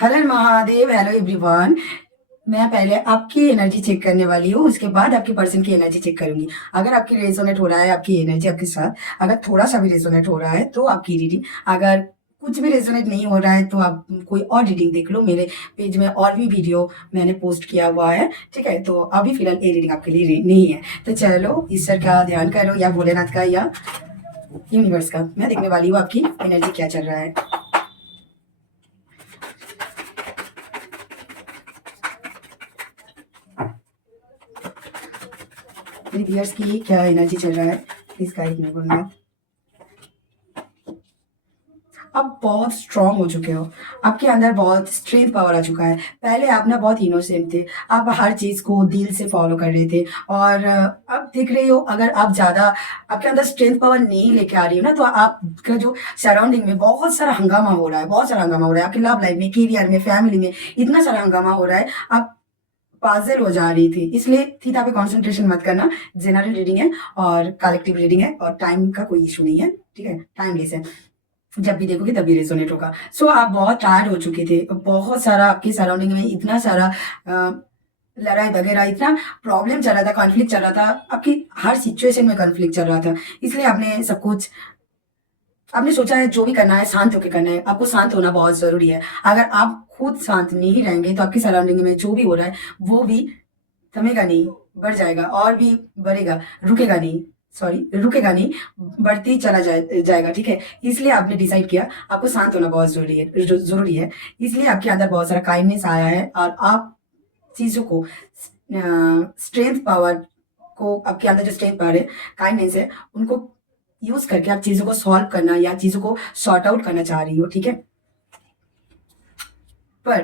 हर Har Mahadev. Hello everyone. मैं पहले आपकी एनर्जी चेक करने वाली हूँ, उसके बाद आपके पर्सन की एनर्जी चेक करूंगी। अगर आपकी रेजोनेट हो रहा है आपकी एनर्जी आपके साथ, अगर थोड़ा सा भी रेजोनेट हो रहा है तो आपकी रीडिंग, अगर कुछ भी रेजोनेट नहीं हो रहा है तो आप कोई और रीडिंग देख लो। मेरे पेज में और भी वीडियो मैंने पोस्ट किया हुआ है, ठीक है। तो अभी फिलहाल ये रीडिंग आपके लिए नहीं है। तो चलो ईश्वर का ध्यान करो या भोलेनाथ का या यूनिवर्स का। मैं देखने वाली हूँ आपकी एनर्जी क्या चल रहा है। मेरी व्यूअर्स की क्या एनर्जी चल रहा है, प्लीज गाइड मी बोलना। आप बहुत स्ट्रांग हो चुके हो, आपके अंदर बहुत स्ट्रेंथ पावर आ चुका है। पहले आप ना बहुत इनोसेंट थे, आप हर चीज को दिल से फॉलो कर रहे थे। और अब देख रही हो, अगर आप ज्यादा आपके अंदर स्ट्रेंथ पावर नहीं लेके आ रही हो ना, तो आपका जो सराउंडिंग में बहुत सारा हंगामा हो रहा है, बहुत सारा हंगामा हो रहा है आपकी लव लाइफ में, करियर में, फैमिली में। इतना सारा हंगामा हो रहा है, आप पाजल हो जा रही थी। इसलिए थी पे कॉन्सेंट्रेशन मत करना। जनरल रीडिंग है और कलेक्टिव रीडिंग है, और टाइम का कोई इशू नहीं है, ठीक है। टाइमलेस है, जब भी देखोगे तभी रेजोनेट होगा। सो आप बहुत टायर्ड हो चुके थे, बहुत सारा आपके सराउंडिंग में इतना सारा लड़ाई वगैरह, इतना प्रॉब्लम चल रहा था, कॉन्फ्लिक्ट चल रहा था, आपकी हर सिचुएशन में कॉन्फ्लिक्ट चल रहा था। इसलिए आपने सब कुछ, आपने सोचा है जो भी करना है शांत होकर करना है। आपको शांत होना बहुत जरूरी है। अगर आप खुद शांत नहीं रहेंगे तो आपकी सराउंडिंग में जो भी हो रहा है वो भी थमेगा नहीं, बढ़ जाएगा और भी बढ़ेगा, रुकेगा नहीं। सॉरी, रुकेगा नहीं, बढ़ती चला जाएगा, ठीक है। इसलिए आपने डिसाइड किया आपको शांत होना बहुत जरूरी है, जरूरी है। इसलिए आपके अंदर बहुत सारा काइंडनेस आया है, और आप चीजों को, स्ट्रेंथ पावर को, आपके अंदर जो स्ट्रेंथ पावर है, काइंडनेस है, उनको यूज करके आप चीजों को सॉल्व करना या चीजों को सॉर्ट आउट करना चाह रही हो, ठीक है। पर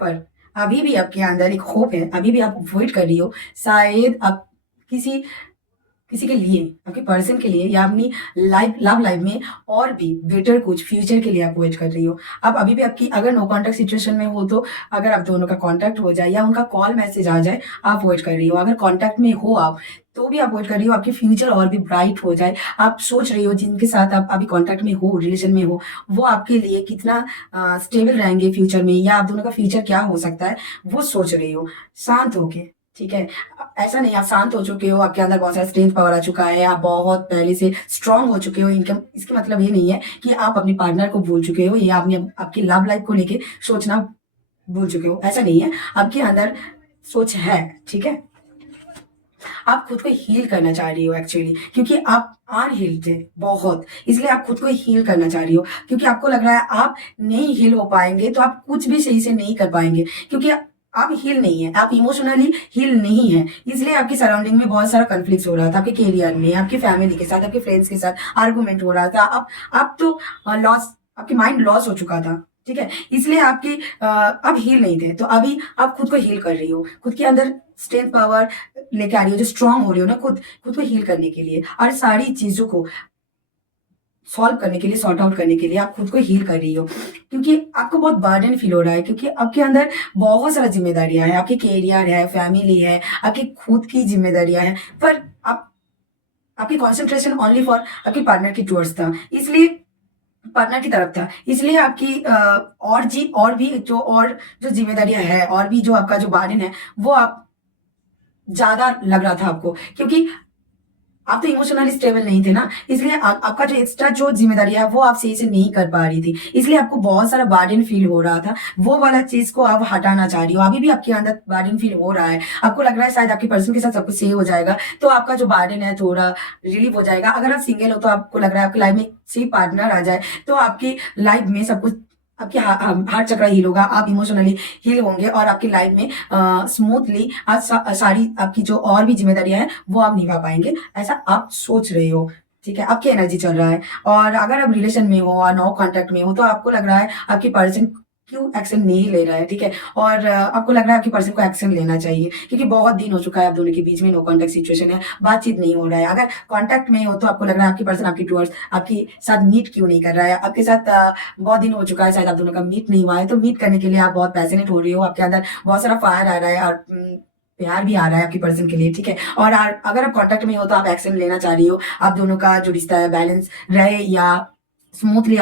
पर अभी भी आपके अंदर एक होप है, अभी भी आप वेट कर रही हो। शायद आप किसी किसी के लिए, आपके पर्सन के लिए, या अपनी लाइफ, लव लाइफ में और भी बेटर कुछ फ्यूचर के लिए आप वेट कर रही हो। अब अभी भी आपकी अगर नो कॉन्टैक्ट सिचुएशन में हो तो, अगर आप दोनों का कॉन्टैक्ट हो जाए या उनका कॉल मैसेज आ जाए, आप वेट कर रही हो। अगर कॉन्टैक्ट में हो आप, तो भी आप वेट कर रही हो, आपकी फ्यूचर और भी ब्राइट हो जाए। आप सोच रही हो जिनके साथ आप अभी कॉन्टैक्ट में हो, रिलेशन में हो, वो आपके लिए कितना स्टेबल रहेंगे फ्यूचर में, या आप दोनों का फ्यूचर क्या हो सकता है, वो सोच रही हो शांत होके, ठीक है। ऐसा नहीं आप शांत हो चुके हो, आपके अंदर बहुत सारा स्ट्रेंथ पावर आ चुका है, आप बहुत पहले से स्ट्रांग हो चुके हो। इनकम, इसका मतलब ये नहीं है कि आप अपने पार्टनर को भूल चुके हो, या आपने आपकी लव लाइफ को लेके सोचना भूल चुके हो, ऐसा नहीं है। आपके अंदर सोच है, ठीक है। आप खुद को हील करना चाह रही हो एक्चुअली, क्योंकि आप अनहील्ड थे बहुत, इसलिए आप खुद को हील करना चाह रही हो। क्योंकि आपको लग रहा है आप नहीं हील हो पाएंगे तो आप कुछ भी सही से नहीं कर पाएंगे, क्योंकि आप हील नहीं है, आप इमोशनली हील नहीं है। इसलिए आपकी सराउंडिंग में बहुत सारा कन्फ्लिक्ट हो रहा था, आपके करियर में, आपकी फैमिली के साथ, आपके फ्रेंड्स के साथ आर्गूमेंट हो रहा था। आप तो लॉस, आपकी माइंड लॉस हो चुका था, ठीक है। इसलिए आपकी अब हील नहीं थे, तो अभी आप खुद को हील कर रही हो, खुद के अंदर स्ट्रेंथ पावर लेके आ रही हो, जो स्ट्रांग हो रही हो ना, खुद खुद को हील करने के लिए और सारी चीजों को सॉल्व करने के लिए, सॉर्ट आउट करने के लिए आप खुद को हील कर रही हो। क्योंकि आपको बहुत बर्डन फील हो रहा है, क्योंकि आपके अंदर बहुत सारा जिम्मेदारियां है, आपकी करियर है, फैमिली है, आपकी खुद की जिम्मेदारियां हैं। पर आप, आपकी कॉन्सेंट्रेशन ओनली फॉर आपके पार्टनर की टूवर्ड्स था, इसलिए पार्टनर की तरफ था। इसलिए आपकी और भी जो जिम्मेदारियां है, और भी जो आपका जो बर्डन है, वो आप ज्यादा लग रहा था आपको, क्योंकि आप तो इमोशनली स्टेबल नहीं थे ना। इसलिए आपका जो एक्स्ट्रा जो जिम्मेदारी है वो आप सही से नहीं कर पा रही थी, इसलिए आपको बहुत सारा बर्डन फील हो रहा था। वो वाला चीज को आप हटाना चाह रही हो। अभी भी आपके अंदर बर्डन फील हो रहा है, आपको लग रहा है शायद आपके पर्सन के साथ सब कुछ सही हो जाएगा, तो आपका जो बर्डन है थोड़ा रिलीव हो जाएगा। अगर आप सिंगल हो तो आपको लग रहा है आपकी लाइफ में सही पार्टनर आ जाए, तो आपकी लाइफ में सब कुछ, आपकी हार्ट चक्र हील होगा, आप इमोशनली हील होंगे, और आपकी लाइफ में स्मूथली आज सारी आपकी जो और भी जिम्मेदारियां हैं वो आप निभा पाएंगे, ऐसा आप सोच रहे हो, ठीक है। आपकी एनर्जी चल रहा है। और अगर आप रिलेशन में हो और नो कांटेक्ट में हो, तो आपको लग रहा है आपकी पर्सन क्यों एक्शन नहीं ले रहा है, ठीक है। और आपको लग रहा है आपकी पर्सन को एक्शन लेना चाहिए, क्योंकि बहुत दिन हो चुका है आप दोनों के बीच में नो कांटेक्ट सिचुएशन है, बातचीत नहीं हो रहा है। अगर कांटेक्ट में हो तो आपको लग रहा है आपकी पर्सन आपकी टूवर्ड्स आपकी साथ मीट क्यों नहीं कर रहा है, आपके साथ बहुत दिन हो चुका है शायद आप दोनों का मीट नहीं हुआ है, तो मीट करने के लिए आप बहुत पैशनेट हो रही हो, आपके अंदर बहुत सारा फायर आ रहा है, और प्यार भी आ रहा है आपकी पर्सन के लिए, ठीक है। और अगर आप कांटेक्ट में हो तो आप एक्शन लेना चाह रही हो, आप दोनों का जो रिश्ता है बैलेंस रहे, या smoothly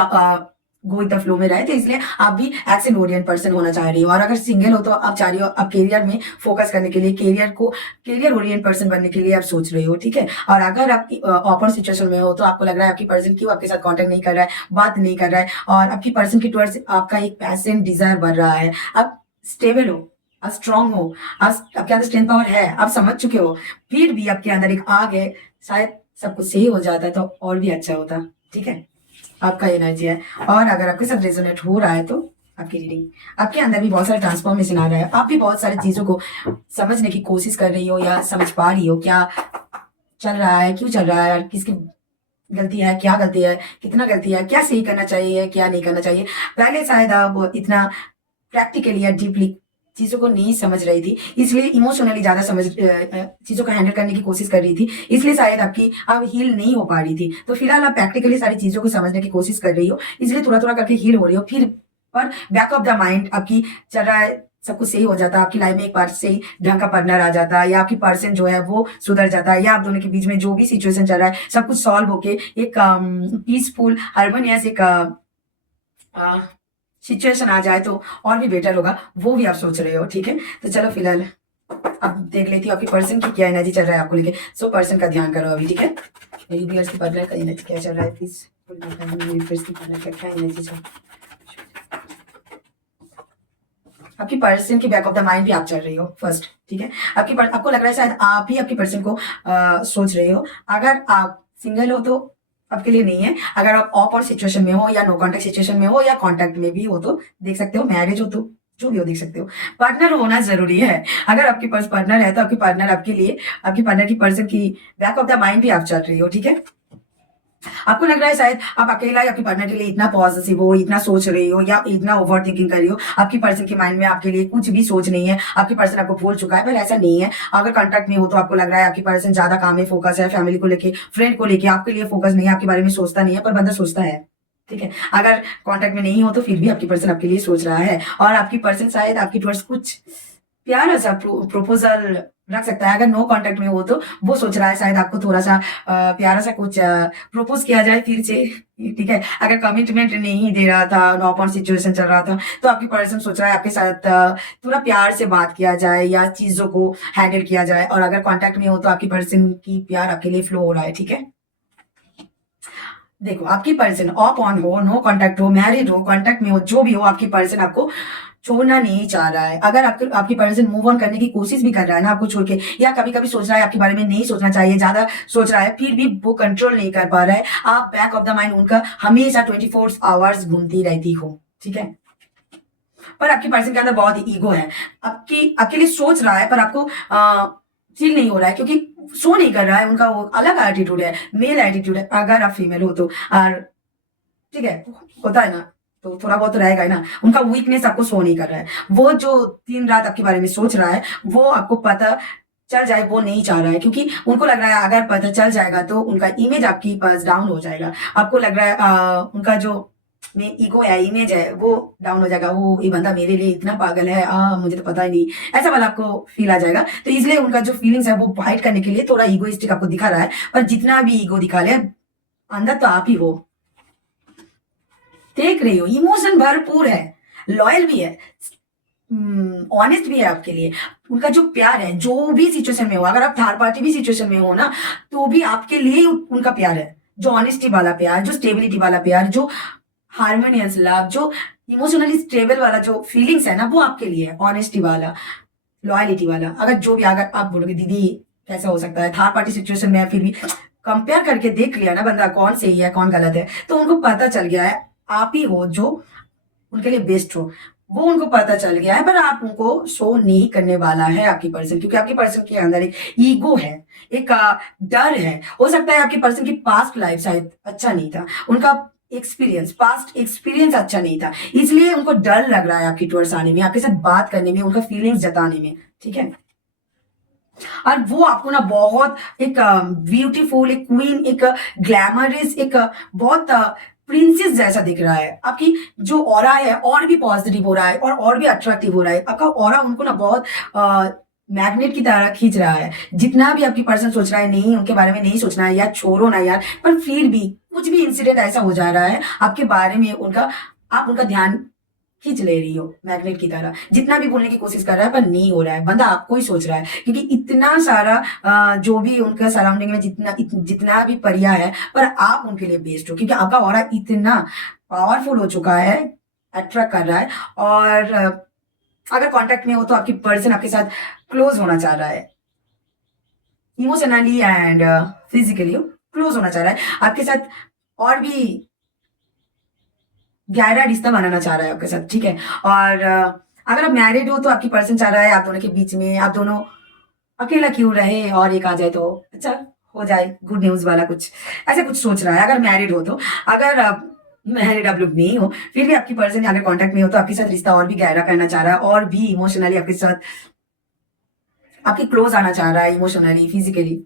go with the flow में रहे, तो इसलिए आप भी एक्शन ओरिएंट पर्सन होना चाह रही हो। और अगर सिंगल हो तो आप चाह रही हो आप करियर में फोकस करने के लिए, करियर ओरिएंट पर्सन बनने के लिए आप सोच रही हो, ठीक है। और अगर आप ओपन सिचुएशन में हो तो आपको लग रहा है आपकी पर्सन क्यों आपके साथ कांटेक्ट नहीं कर रहा है, बात नहीं कर रहा है, और आपकी पर्सन की टुवर्ड्स आपका एक पैशन डिजायर बढ़ रहा है। आप स्टेबल हो, आप स्ट्रांग हो, आपके अंदर स्ट्रेंथ पावर है, आप समझ चुके हो, फिर भी आपके अंदर एक आग है, शायद सब कुछ सही हो जाता तो और भी अच्छा होता, ठीक है। आपका एनर्जी है, और अगर आपके साथ रेजोनेट हो रहा है तो आपकी रीडिंग, आपके अंदर भी बहुत सारा ट्रांसफॉर्मेशन आ रहा है, आप भी बहुत सारी चीजों को समझने की कोशिश कर रही हो या समझ पा रही हो क्या चल रहा है, क्यों चल रहा है, किसकी गलती है, क्या गलती है, कितना गलती है, क्या सही करना चाहिए, क्या नहीं करना चाहिए। पहले शायद आप इतना प्रैक्टिकली या डीपली चीजों को नहीं समझ रही थी, इसलिए इमोशनली ज्यादा समझ चीजों को हैंडल करने की कोशिश कर रही थी, इसलिए शायद आपकी आप हील नहीं हो पा रही थी। तो फिलहाल आप प्रैक्टिकली सारी चीजों को समझने की कोशिश कर रही हो, इसलिए थोड़ा थोड़ा करके हील हो रही हो। फिर पर बैक ऑफ द माइंड आपकी चल रहा है, सब कुछ सही हो जाता, आपकी लाइफ में एक बार से ही ढंग का पार्टनर आ जाता, या आपकी पर्सन जो है वो सुधर जाता, या आप दोनों के बीच में जो भी सिचुएशन चल रहा है सब कुछ सॉल्व होके एक पीसफुल हार्मोनियस एक सिचुएशन आ जाए तो और भी बेटर होगा, वो भी आप सोच रहे हो, ठीक है। तो चलो फिलहाल अब देख लेती हूँ आपकी पर्सन की क्या एनर्जी चल रहा है आपको लेके। सो पर्सन का ध्यान करो अभी, ठीक है। मेरी व्यूअर्स की पार्टनर का एनर्जी क्या चल रहा है, प्लीज मेरी व्यूअर्स की पार्टनर का क्या एनर्जी चल रहा है। आपकी पर्सन की बैक ऑफ द माइंड भी आप चल रही हो फर्स्ट, ठीक है। आपको लग रहा है शायद आप ही आपकी पर्सन को सोच रहे हो। अगर आप सिंगल हो तो आपके लिए नहीं है, अगर आप ऑफ ऑन सिचुएशन में हो या नो कॉन्टेक्ट सिचुएशन में हो या कॉन्टेक्ट में भी हो तो देख सकते हो, मैरिज हो तो जो भी हो देख सकते हो। पार्टनर होना जरूरी है, अगर आपके पास पार्टनर है तो आपकी पार्टनर आपके लिए, आपकी पार्टनर की पर्सन की बैक ऑफ द माइंड भी आप चल रही हो, ठीक है। आपको लग रहा है शायद आप अकेला ही आपकी पार्टनर के लिए इतना पॉजिटिव हो, इतना सोच रही हो या इतना ओवर थिंकिंग कर रही हो, आपकी पर्सन के माइंड में आपके लिए कुछ भी सोच नहीं है, आपकी पर्सन आपको भूल चुका है, पर ऐसा नहीं है। अगर कॉन्टैक्ट में हो तो आपको लग रहा है आपकी पर्सन ज्यादा काम में फोकस है, फैमिली को लेके, फ्रेंड को लेके आपके लिए फोकस नहीं है, आपके बारे में सोचता नहीं है, पर बंदा सोचता है, ठीक है। अगर कॉन्टैक्ट में नहीं हो तो फिर भी आपकी पर्सन आपके लिए सोच रहा है, और आपकी पर्सन शायद आपकी टुवर्ड्स कुछ प्यारा सा प्रपोजल रख सकता है। अगर नो कांटेक्ट में हो तो वो सोच रहा है शायद आपको थोड़ा सा प्यारा सा कुछ प्रपोज किया जाए फिर से, ठीक है। अगर कमिटमेंट नहीं दे रहा था, नो ऑन सिचुएशन चल रहा था, तो आपकी पर्सन सोच रहा है आपके साथ थोड़ा प्यार से बात किया जाए या चीजों को हैंडल किया जाए। और अगर कॉन्टेक्ट में हो तो आपकी पर्सन की प्यार आपके लिए फ्लो हो रहा है, ठीक है। देखो आपकी पर्सन ऑफ ऑन हो, नो कांटेक्ट हो, मैरिड हो, कांटेक्ट में हो, जो भी हो, आपकी पर्सन आपको छोड़ना नहीं चाह रहा है। अगर आपकी पर्सन मूव ऑन करने की कोशिश भी कर रहा है ना आपको छोड़ के, या कभी कभी सोच रहा है आपके बारे में नहीं सोचना चाहिए, ज्यादा सोच रहा है, फिर भी वो कंट्रोल नहीं कर पा रहा है, आप बैक ऑफ द माइंड उनका हमेशा 24 आवर्स घूमती रहती हो, ठीक है। पर आपकी पर्सन के अंदर बहुत ईगो है, आपके लिए सोच रहा है पर आपको फील नहीं हो रहा है, क्योंकि शो नहीं कर रहा है। उनका वो अलग एटीट्यूड है, मेल एटीट्यूड है। अगर आप फीमेल हो तो, और ठीक है, होता है ना, तो थोड़ा बहुत तो रहेगा ही ना। उनका वीकनेस आपको शो नहीं कर रहा है, वो जो दिन रात आपके बारे में सोच रहा है वो आपको पता चल जाए वो नहीं चाह रहा है, क्योंकि उनको लग रहा है अगर पता चल जाएगा तो उनका इमेज आपके पास डाउन हो जाएगा। आपको लग रहा है उनका जो में ईगो है, इमेज है, वो डाउन हो जाएगा। वो ये बंदा मेरे लिए इतना पागल है, मुझे तो पता ही नहीं, ऐसा वाला आपको फील आ जाएगा। तो इसलिए उनका जो फीलिंग्स है वो हाइड करने के लिए थोड़ा ईगोइस्टिक आपको दिखा रहा है। पर जितना भी ईगो दिखा ले, अंदर तो आप ही हो, देख रही हो, इमोशन भरपूर है, लॉयल भी है, ऑनेस्ट भी है आपके लिए। उनका जो प्यार है, जो भी सिचुएशन में हो, अगर आप थर्ड पार्टी भी सिचुएशन में हो ना, तो भी आपके लिए उनका प्यार है, जो ऑनेस्टी वाला प्यार, जो स्टेबिलिटी वाला प्यार, जो हार्मोनियस लव, जो इमोशनली स्टेबल वाला जो फीलिंग्स है ना, वो आपके लिए है, ऑनेस्टी वाला, लॉयलिटी वाला। अगर आप बोलोगे दीदी कैसा हो सकता है, थर्ड पार्टी सिचुएशन में है, फिर भी कंपेयर करके देख लिया ना बंदा कौन सही है कौन गलत है, तो उनको पता चल गया है आप ही हो जो उनके लिए बेस्ट हो, वो उनको पता चल गया है। पर आप उनको शो नहीं करने वाला है आपकी पर्सन, क्योंकि आपकी पर्सन के अंदर एक ईगो है, एक डर है। हो सकता है आपकी पर्सन की पास्ट लाइफ शायद अच्छा नहीं था, उनका पास्ट एक्सपीरियंस अच्छा नहीं था, इसलिए उनको डर लग रहा है आपकी टूवर्ड्स आने में, आपके साथ बात करने में, उनका फीलिंग्स जताने में, ठीक है। और वो आपको ना बहुत एक ब्यूटीफुल, एक क्वीन, एक ग्लैमरस, एक बहुत प्रिंसेस जैसा दिख रहा है। आपकी जो ऑरा है और भी पॉजिटिव हो रहा है और भी अट्रैक्टिव हो रहा है। आपका ऑरा उनको ना बहुत मैग्नेट की तरह खींच रहा है। जितना भी आपकी पर्सन सोच रहा है नहीं उनके बारे में नहीं सोचना है, या छोड़ो ना यार, पर फिर भी कुछ भी इंसिडेंट ऐसा हो जा रहा है आपके बारे में, उनका आप उनका ध्यान खींच ले रही हो मैग्नेट की तरह। जितना भी बोलने की कोशिश कर रहा है पर नहीं हो रहा है, बंदा आपको ही सोच रहा है, क्योंकि इतना सारा जो भी उनका सराउंडिंग में जितना भी परिया है, पर आप उनके लिए बेस्ट हो, क्योंकि आपका ऑरा इतना पावरफुल हो चुका है, अट्रैक्ट कर रहा है। और अगर कांटेक्ट में हो तो आपकी पर्सन आपके साथ क्लोज होना चाह रहा है, इमोशनली एंड फिजिकली क्लोज होना चाह रहा है आपके साथ, और भी गहरा रिश्ता बनाना चाह रहा है आपके साथ, ठीक है। और अगर आप मैरिड हो तो आपकी पर्सन चाह रहा है आप दोनों के बीच में आप दोनों अकेला क्यों रहे और एक आ जाए तो अच्छा हो जाए, गुड न्यूज वाला कुछ ऐसा कुछ सोच रहा है अगर मैरिड हो तो। अगर आप मैरिड आप लोग नहीं हो फिर भी आपकी पर्सन अगर कांटेक्ट में हो तो आपके साथ रिश्ता और भी गहरा करना चाह रहा है, और भी इमोशनली आपके साथ आपके क्लोज आना चाह रहा है, इमोशनली फिजिकली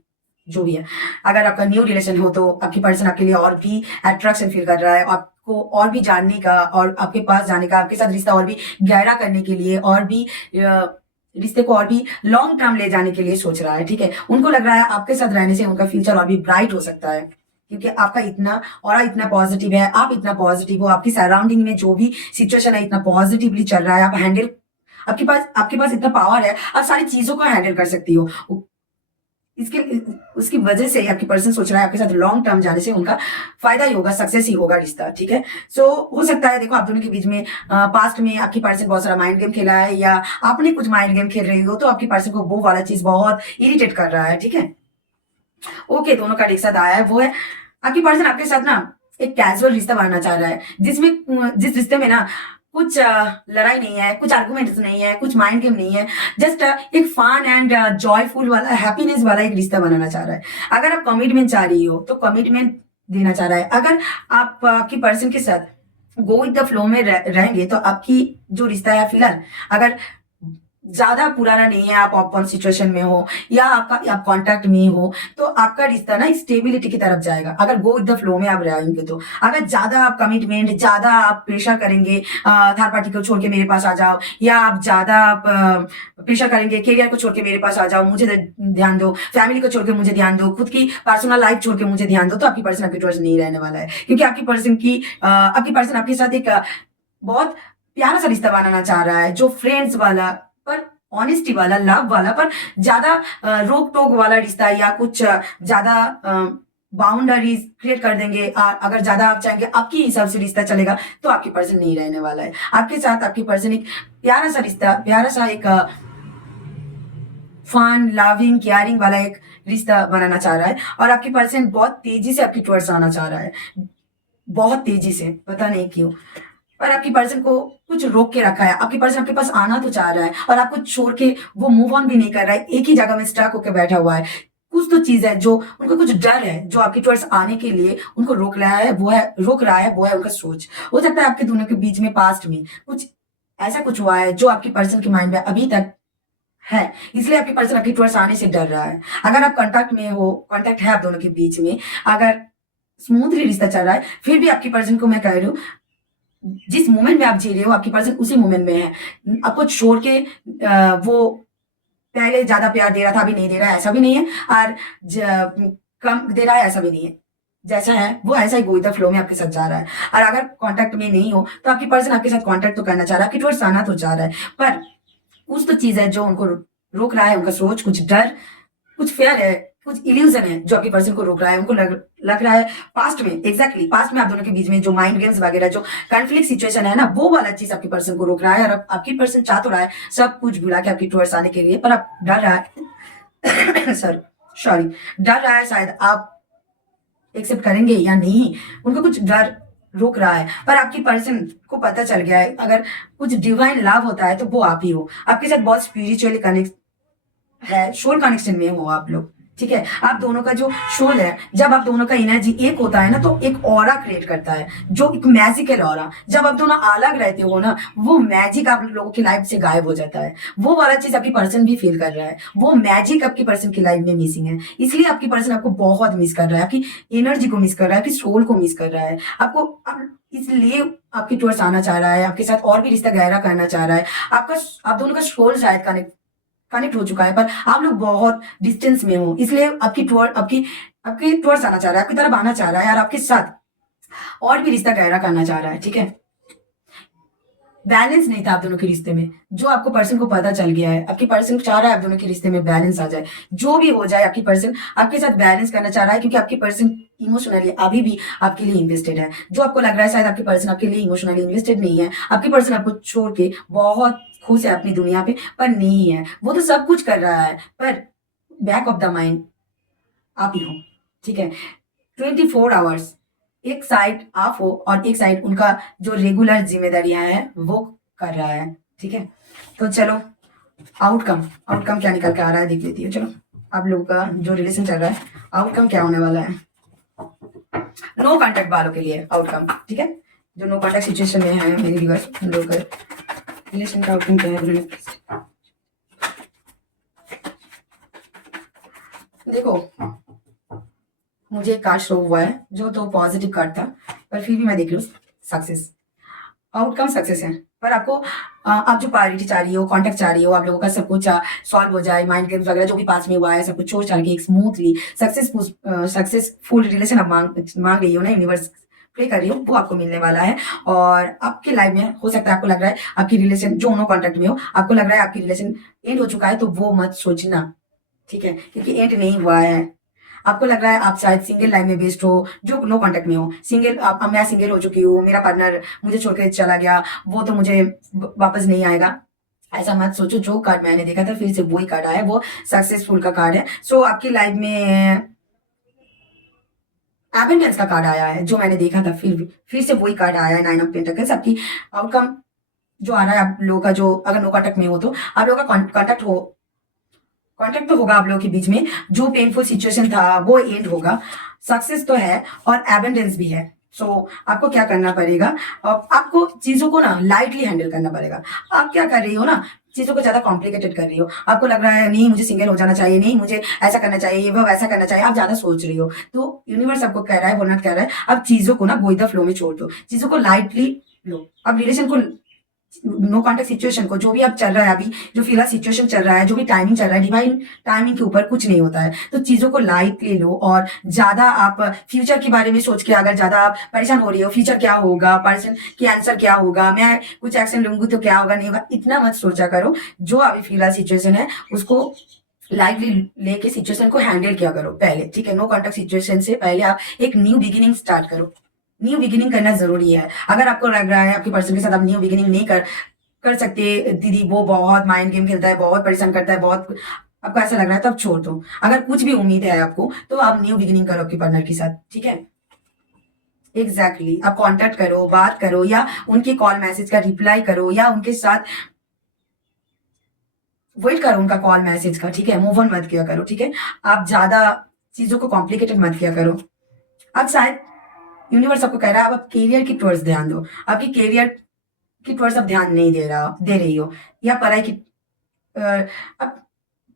जो भी है। अगर आपका न्यू रिलेशन हो तो आपकी पर्सन आपके लिए और भी अट्रैक्शन फील कर रहा है, आपको और भी जानने का और आपके पास जाने का, आपके साथ रिश्ता और भी गहरा करने के लिए, और भी रिश्ते को और भी लॉन्ग टर्म ले जाने के लिए सोच रहा है, ठीक है। उनको लग रहा है आपके साथ रहने से उनका फ्यूचर और भी ब्राइट हो सकता है, क्योंकि आपका इतना और इतना पॉजिटिव है, आप इतना पॉजिटिव हो, आपकी सराउंडिंग में जो भी सिचुएशन है इतना पॉजिटिवली चल रहा है, आप हैंडल आपके पास इतना पावर है, आप सारी चीजों को हैंडल कर सकती हो। इसके उसकी वजह से आपकी पर्सन सोच रहा है आपके साथ लॉन्ग टर्म जाने से उनका फायदा ही होगा, सक्सेस ही होगा रिश्ता, ठीक है। सो हो सकता है देखो आप दोनों के बीच में पास्ट में आपकी पर्सन बहुत सारा माइंड गेम खेला है, या आपने कुछ माइंड गेम खेल रही हो, तो आपकी पर्सन को वो वाला चीज बहुत इरिटेट कर रहा है, ठीक है। ओके, दोनों का एक साथ आया है, वो है आपकी पर्सन आपके साथ ना एक कैजुअल रिश्ता बनाना चाह रहा है, जिस रिश्ते में ना कुछ लड़ाई नहीं है, कुछ आर्गुमेंट्स नहीं है, कुछ माइंड गेम नहीं है, जस्ट एक फन एंड जॉयफुल वाला हैप्पीनेस वाला एक रिश्ता बनाना चाह रहा है। अगर आप कमिटमेंट चाह रही हो तो कमिटमेंट देना चाह रहा है। अगर आप आपकी पर्सन के साथ गो विद द फ्लो में रहेंगे तो आपकी जो रिश्ता है फिलहाल अगर ज्यादा पुराना नहीं है, आप ओपन सिचुएशन में हो या आप कांटेक्ट में हो, तो आपका रिश्ता ना स्टेबिलिटी की तरफ जाएगा अगर गो विद द फ्लो में आप रहेंगे तो। अगर ज्यादा आप कमिटमेंट, ज्यादा आप प्रेशर करेंगे थर्ड पार्टी को छोड़ के मेरे पास आ जाओ, या आप ज्यादा आप प्रेशर करेंगे करियर को छोड़ के मेरे पास आ जाओ, मुझे ध्यान दो, फैमिली को छोड़ के मुझे ध्यान दो, खुद की पर्सनल लाइफ छोड़ के मुझे ध्यान दो, तो आपकी पर्सन आपके टुवर्ड्स नहीं रहने वाला है, क्योंकि आपकी पर्सन आपके साथ एक बहुत प्यारा सा रिश्ता बनाना चाह रहा है, जो फ्रेंड्स वाला पर ऑनेस्टी वाला, लव वाला, पर ज्यादा रोक टोक वाला रिश्ता, या कुछ ज्यादा बाउंड्रीज क्रिएट कर देंगे। अगर ज्यादा आप चाहेंगे आपके हिसाब से रिश्ता चलेगा तो आपकी पर्सन नहीं रहने वाला है। आपके साथ आपकी पर्सन एक प्यारा सा रिश्ता, प्यारा सा एक फन लविंग केयरिंग वाला एक रिश्ता बनाना चाह रहा है, और आपकी पर्सन बहुत तेजी से आपकी टुवर्ड्स आना चाह रहा है, बहुत तेजी से, पता नहीं क्यों। पर आपकी पर्सन को कुछ रोक के रखा है, आपकी पर्सन आपके पास आना तो चाह रहा है और आपको छोड़ के वो मूव ऑन भी नहीं कर रहा है, एक ही जगह में स्टक होकर बैठा हुआ है। कुछ तो चीज है जो उनको, कुछ डर है जो आपकी टुवर्ड्स आने के लिए उनको रोक रहा है, वो है उनका सोच। हो सकता है आपके दोनों के बीच में पास्ट में कुछ ऐसा कुछ हुआ है जो आपकी पर्सन के माइंड में अभी तक है, इसलिए आपकी पर्सन आपकी टुवर्ड्स आने से डर रहा है। अगर आप कांटेक्ट में हो, कांटेक्ट है आप दोनों के बीच में, अगर स्मूथली रिश्ता चल रहा है, फिर भी आपकी पर्सन को मैं कह रही हूँ जिस मोमेंट में आप जी रहे हो आपकी पर्सन उसी मोमेंट में है। आपको छोड़ के वो पहले ज्यादा प्यार दे रहा था, अभी नहीं दे रहा है, ऐसा भी नहीं है, और कम दे रहा है, ऐसा भी नहीं है। जैसा है वो ऐसा ही गो द फ्लो में आपके साथ जा रहा है। और अगर कांटेक्ट में नहीं हो तो आपकी पर्सन आपके साथ कांटेक्ट तो करना चाह रहा है, आपकी टुवर्ड्स आना तो चाह रहा है, पर कुछ तो चीज है जो उनको रोक रहा है, उनका सोच, कुछ डर, कुछ फेयर है, कुछ इल्यूजन है जो आपकी पर्सन को रोक रहा है। उनको लग रहा है पास्ट में, एग्जैक्टली पास्ट में आप दोनों के बीच में जो माइंड गेम्स वगैरह, जो कॉन्फ्लिक्ट सिचुएशन है ना, वो वाला चीज आपकी पर्सन को रोक रहा है। और आपकी पर्सन चाह तो रहा है सब कुछ भुला के आपकी टुवर्ड्स आने के लिए, पर आप डर रहा है सॉरी डर रहा है शायद आप एक्सेप्ट करेंगे या नहीं, उनको कुछ डर रोक रहा है। पर आपकी पर्सन को पता चल गया है अगर कुछ डिवाइन लव होता है तो वो आप ही हो। आपके साथ बहुत स्पिरिचुअली कनेक्ट है, सोल कनेक्शन में हो आप लोग, ठीक है। आप दोनों का जो सोल है, जब आप दोनों का एनर्जी एक होता है ना तो एक ऑरा क्रिएट करता है, जो एक मैजिकल ऑरा। जब आप दोनों अलग रहते हो ना, वो मैजिक आप लोगों की लाइफ से गायब हो जाता है। वो वाला चीज आपकी पर्सन भी फील कर रहा है, वो मैजिक आपकी पर्सन की लाइफ में मिसिंग है, इसलिए आपकी पर्सन आपको बहुत मिस कर रहा है, आपकी एनर्जी को मिस कर रहा है, आपकी सोल को मिस कर रहा है इसलिए आपकी टुवर्ड्स आना चाह रहा है, आपके साथ और भी रिश्ता गहरा करना चाह रहा है। आप दोनों का सोल शायद कनेक्ट हो चुका है, पर आप लोग बहुत डिस्टेंस में हो, इसलिए आपकी टुवर्ड्स आना चाह रहा है, आपकी तरफ आना चाह रहा है, और आपके साथ और भी रिश्ता गहरा करना चाह रहा है, ठीक है। बैलेंस नहीं था आप दोनों के रिश्ते में, जो आपको पर्सन को पता चल गया है। आपकी पर्सन चाह रहा है आप दोनों के रिश्ते में बैलेंस आ जाए, जो भी हो जाए आपकी पर्सन आपके साथ बैलेंस करना चाह रहा है, क्योंकि आपकी पर्सन इमोशनली अभी भी आपके लिए इन्वेस्टेड है। जो आपको लग रहा है शायद आपकी पर्सन आपके लिए इमोशनली इन्वेस्टेड नहीं है, आपकी पर्सन आपको छोड़ के बहुत खुश है अपनी दुनिया पे, पर नहीं है। वो तो सब कुछ कर रहा है, पर बैक ऑफ द माइंड आप ही हो, ठीक है। 24 आवर्स एक साइड आप हो और एक साइड उनका जो रेगुलर जिम्मेदारियां हैं वो कर रहा है, ठीक है। तो चलो आउटकम आउटकम क्या निकल के आ रहा है देख लेती हूँ। चलो आप लोगों का जो रिलेशन चल रहा है आउटकम क्या होने वाला है। नो कॉन्टेक्ट वालों के लिए आउटकम, ठीक है। जो नो कॉन्टेक्ट सिचुएशन में है मेरी व्यूअर्स, उन लोगों का रिलेशन का आउटकम क्या है। देखो मुझे एक कार्ड शो हुआ है जो तो पॉजिटिव कार्ड था, पर फिर भी मैं देख रही हूँ सक्सेस, आउटकम सक्सेस है। पर आपको आप जो प्रायोरिटी चाह रही हो, कांटेक्ट चाह रही हो, आप लोगों का सब कुछ सॉल्व हो जाए, माइंड गेम्स वगैरह जो भी पास में हुआ है सब कुछ छोड़ छाड़ के एक स्मूथली सक्सेसफुल रिलेशन आप मांग रही हो ना, यूनिवर्स प्रे कर रही हो, वो आपको मिलने वाला है। और आपके लाइफ में हो सकता है आपको लग रहा है आपकी रिलेशन जो नो कॉन्टेक्ट में हो, आपको लग रहा है आपकी रिलेशन एंड हो चुका है, तो वो मत सोचना, ठीक है, क्योंकि एंड नहीं हुआ है। आपको लग रहा है आप शायद सिंगल लाइन में बेस्ड हो, जो नो कांटेक्ट में हो, सिंगल अब मैं सिंगल हो चुकी हूँ, मेरा पार्टनर मुझे छोड़ के चला गया, वो तो मुझे वापस नहीं आएगा, ऐसा मत सोचो। जो कार्ड मैंने देखा था फिर से वही कार्ड आया, वो सक्सेसफुल का कार्ड है। सो आपकी लाइफ में एबंडेंस का कार्ड आया है, जो मैंने देखा था फिर से वही कार्ड आया है, 9 ऑफ पेंटिकल्स। आपकी आउटकम जो आ रहा है आप लोगों का, जो अगर नो कांटेक्ट में हो तो आप लोगों का कांटेक्ट तो होगा आप लोगों के बीच में, जो पेनफुल सिचुएशन था वो एंड होगा, सक्सेस तो है और एबंडेंस भी है। सो आपको क्या करना पड़ेगा, आपको चीजों को ना लाइटली हैंडल करना पड़ेगा। आप क्या कर रही हो ना, चीजों को ज्यादा कॉम्प्लिकेटेड कर रही हो। आपको लग रहा है नहीं मुझे सिंगल हो जाना चाहिए, नहीं मुझे ऐसा करना चाहिए, वो वैसा करना चाहिए, आप ज्यादा सोच रही हो। तो यूनिवर्स आपको कह रहा है, बोलना कह रहा है, आप चीजों को ना गो विद द फ्लो में छोड़ दो, चीजों को लाइटली लो। अब रिलेशन को, नो कॉन्टेक्ट सिचुएशन को, जो भी अब चल रहा है, अभी जो फिलहाल सिचुएशन चल रहा है, जो भी टाइमिंग चल रहा है, डिवाइन टाइमिंग के ऊपर कुछ नहीं होता है। तो चीजों को लाइटली लो, और ज्यादा आप फ्यूचर के बारे में सोच के अगर ज्यादा आप परेशान हो रही हो, फ्यूचर क्या होगा, पर्सन की आंसर क्या होगा, मैं कुछ एक्शन लूंगी तो क्या होगा नहीं होगा, इतना मत सोचा करो। जो अभी फिलहाल सिचुएशन है उसको लाइटली लेके सिचुएशन को हैंडल किया करो पहले, ठीक है। नो कॉन्टेक्ट सिचुएशन से पहले आप एक न्यू बिगिनिंग स्टार्ट करो। न्यू बिगिनिंग करना जरूरी है। अगर आपको लग रहा है आपके पर्सन के साथ आप न्यू बिगिनिंग नहीं कर सकते, दीदी वो बहुत माइंड गेम खेलता है, बहुत परेशान करता है, बहुत आपको ऐसा लग रहा है, तब छोड़ दो। अगर कुछ भी उम्मीद है आपको तो आप न्यू बिगिनिंग करो आपके पार्टनर के साथ, ठीक है। एग्जैक्टली आप कांटेक्ट करो, बात करो, या उनके कॉल मैसेज का रिप्लाई करो, या उनके साथ वेट करो उनका कॉल मैसेज का, ठीक है। मूव ऑन मत किया करो, ठीक है। आप ज्यादा चीजों को कॉम्प्लिकेटेड मत किया करो। अब शायद यूनिवर्स आपको कह रहा है आप करियर की टुवर्ड्स ध्यान दो, आपकी करियर की टुवर्ड्स आप ध्यान नहीं दे रही हो, या पढ़ाई की आप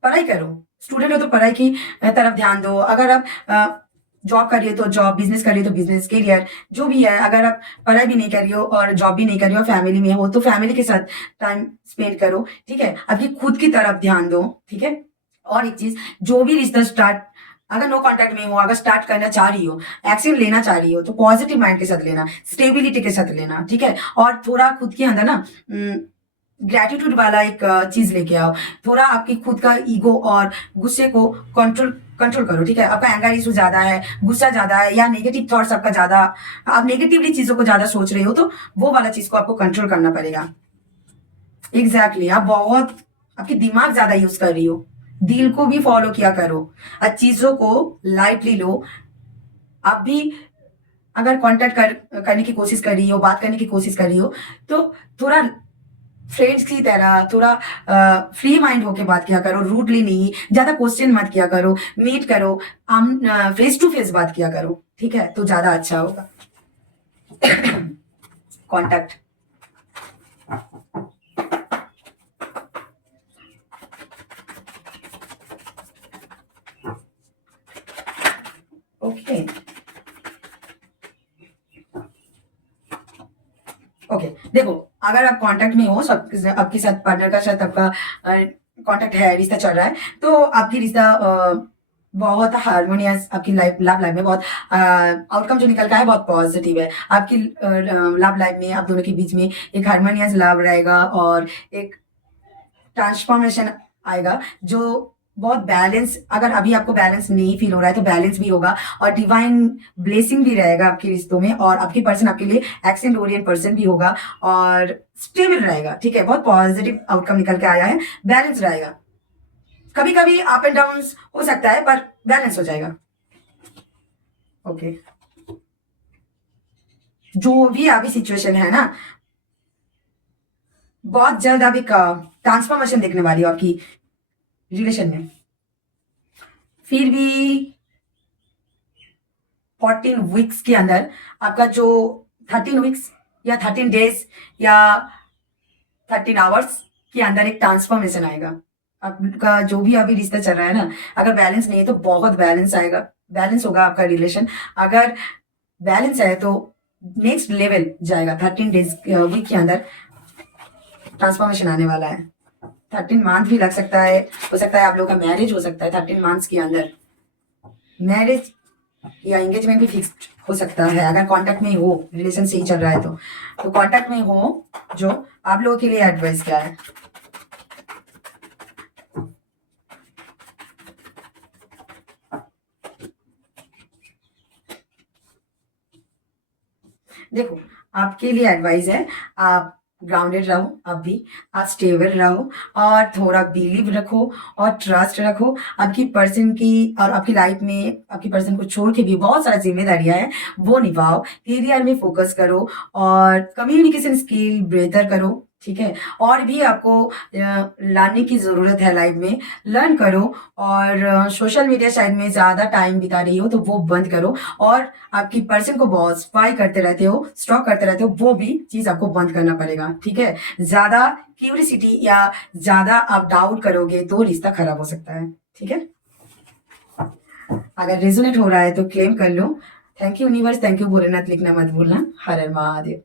पढ़ाई करो, स्टूडेंट हो तो पढ़ाई की तरफ ध्यान दो। अगर आप जॉब कर रही हो तो जॉब, बिजनेस कर रही हो तो बिजनेस, करियर जो भी है। अगर आप पढ़ाई भी नहीं कर रही हो और जॉब भी नहीं कर रही हो, फैमिली में हो तो फैमिली के साथ टाइम स्पेंड करो, ठीक है। आपकी खुद की तरफ ध्यान दो, ठीक है। और एक चीज, जो भी रिश्ता स्टार्ट, अगर नो कांटेक्ट में हो, अगर स्टार्ट करना चाह रही हो, एक्शन लेना चाह रही हो, तो पॉजिटिव माइंड के साथ लेना, स्टेबिलिटी के साथ लेना, ठीक है। और थोड़ा खुद के अंदर ना ग्रेटिट्यूड वाला एक चीज लेके आओ। थोड़ा आपकी खुद का ईगो और गुस्से को कंट्रोल करो, ठीक है। आपका एंगर इशू ज्यादा है, गुस्सा ज्यादा है, या नेगेटिव थॉट्स आपका ज्यादा, आप नेगेटिवली चीजों को ज्यादा सोच रहे हो, तो वो वाला चीज को आपको कंट्रोल करना पड़ेगा। एग्जैक्टली आप बहुत आपकी दिमाग ज्यादा यूज कर रही हो, दिल को भी फॉलो किया करो, चीजों को लाइटली लो। आप भी अगर कांटेक्ट करने की कोशिश कर रही हो, बात करने की कोशिश कर रही हो, तो थोड़ा फ्रेंड्स की तरह थोड़ा फ्री माइंड होके बात किया करो, रूडली नहीं, ज्यादा क्वेश्चन मत किया करो, मीट करो, हम फेस टू फेस बात किया करो, ठीक है, तो ज्यादा अच्छा होगा। कांटेक्ट ओके ओके देखो, अगर आप कांटेक्ट में हो, सब आपके साथ पार्टनर का साथ आपका कांटेक्ट है, रिश्ता चल रहा है, तो आपकी रिश्ता बहुत हार्मोनियस आपकी लाइफ लव लाइफ में बहुत आउटकम जो निकल का है बहुत पॉजिटिव है आपकी लव लाइफ में। आप दोनों के बीच में एक हार्मोनियस लव रहेगा और एक ट्रांसफॉर्मेशन आएगा जो बहुत बैलेंस। अगर अभी आपको बैलेंस नहीं फील हो रहा है तो बैलेंस भी होगा और डिवाइन ब्लेसिंग भी रहेगा आपके रिश्तों में। और आपकी पर्सन आपके लिए एक्सेंट ओरिएंट पर्सन भी होगा और स्टेबल रहेगा। ठीक है, बहुत पॉजिटिव आउटकम निकल के आया है, बैलेंस रहेगा। कभी कभी अप एंड डाउन हो सकता है पर बैलेंस हो जाएगा। ओके, जो भी अभी सिचुएशन है ना, बहुत जल्द आप एक ट्रांसफॉर्मेशन देखने वाली हो आपकी रिलेशन में। फिर भी 14 वीक्स के अंदर आपका जो 13 वीक्स या 13 डेज या 13 आवर्स के अंदर एक ट्रांसफॉर्मेशन आएगा। आपका जो भी अभी रिश्ता चल रहा है ना, अगर बैलेंस नहीं है तो बहुत बैलेंस आएगा, बैलेंस होगा आपका रिलेशन। अगर बैलेंस है तो नेक्स्ट लेवल जाएगा। 13 डेज वीक के अंदर ट्रांसफॉर्मेशन आने वाला है। 13 मंथ भी लग सकता है, हो सकता है आप लोगों का मैरिज हो सकता है 13 मंथ्स के अंदर। मैरिज या एंगेजमेंट भी फिक्स हो सकता है अगर कांटेक्ट में हो, रिलेशन सही चल रहा है तो कांटेक्ट में हो। जो आप लोगों के लिए एडवाइस क्या है? देखो, आपके लिए एडवाइस है, आप ग्राउंडेड रहो, अभी आप स्टेबल रहो और थोड़ा बिलीव रखो और ट्रस्ट रखो आपकी पर्सन की। और आपकी लाइफ में आपकी पर्सन को छोड़ के भी बहुत सारा जिम्मेदारियां हैं, वो निभाओ। करियर में फोकस करो और कम्युनिकेशन स्किल बेहतर करो। ठीक है, और भी आपको लाने की ज़रूरत है लाइफ में, लर्न करो। और सोशल मीडिया साइड में ज़्यादा टाइम बिता रही हो तो वो बंद करो। और आपकी पर्सन को बहुत स्पाई करते रहते हो, स्टॉक करते रहते हो, वो भी चीज़ आपको बंद करना पड़ेगा। ठीक है, ज़्यादा क्यूरिसिटी या ज़्यादा आप डाउट करोगे तो रिश्ता खराब हो सकता है। ठीक है, अगर रेजोनेट हो रहा है तो क्लेम कर लो। Thank you universe, thank you Bholenath लिखना मत भूलना। हर हर महादेव।